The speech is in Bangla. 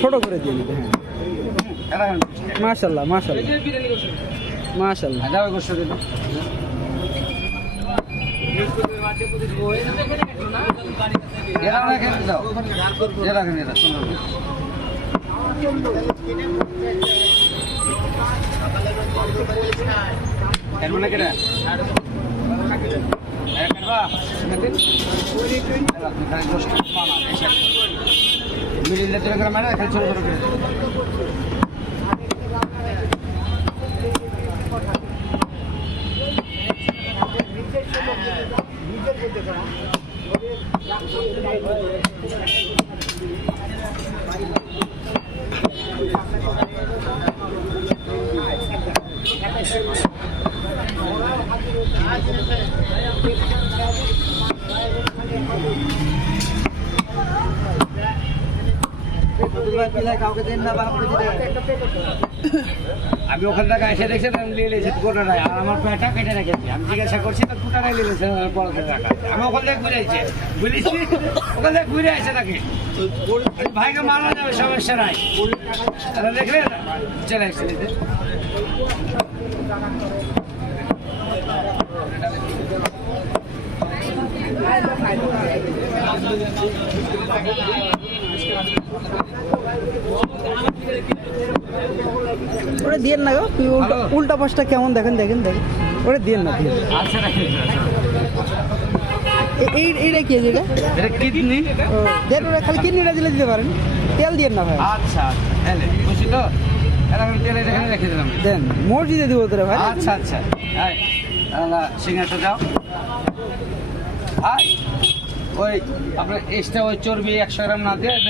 ছোট করে দিয়ে নিতে হ্যাঁ। মাশাল্লাহ মাশাল্লাহ দাও মিডিল মানে খালি ছোট ছোট করে আমি ওখান থেকে এসে দেখছি আমি নিয়ে নিয়েছি গোটাটাই আর আমার পেটা কেটে রেখেছি। আমি জিজ্ঞাসা করছি, তো গোটাটাই নিয়ে নিয়েছে পড়াতে টাকা আমি ওখান থেকে ঘুরে আইছি বুঝেছি ওখান থেকে ঘুরে আসে নাকি ভাইকে মারা যাবে, সমস্যা নাই। তাহলে দেখলে চলে আসছে। ওটা দিয়ে না গো উল্টা উল্টা পাশটা কেমন দেখেন দেখেন দেখেন। ওটা দিয়ে না আচ্ছা এই এইটা কি আছে এটা কিডনি? দেন ওটা খালি কিডনিটা দিলে দিতে পারেন। তেল দিয়ে না ভাই। আচ্ছা এলে খুশি তো? দেন মসজিদে দিব তোরা ভাই। আচ্ছা আচ্ছা। সিংহাসন যাও ওই আপনার এক্সট্রা ওই চর্বি একশো গ্রাম না দিয়ে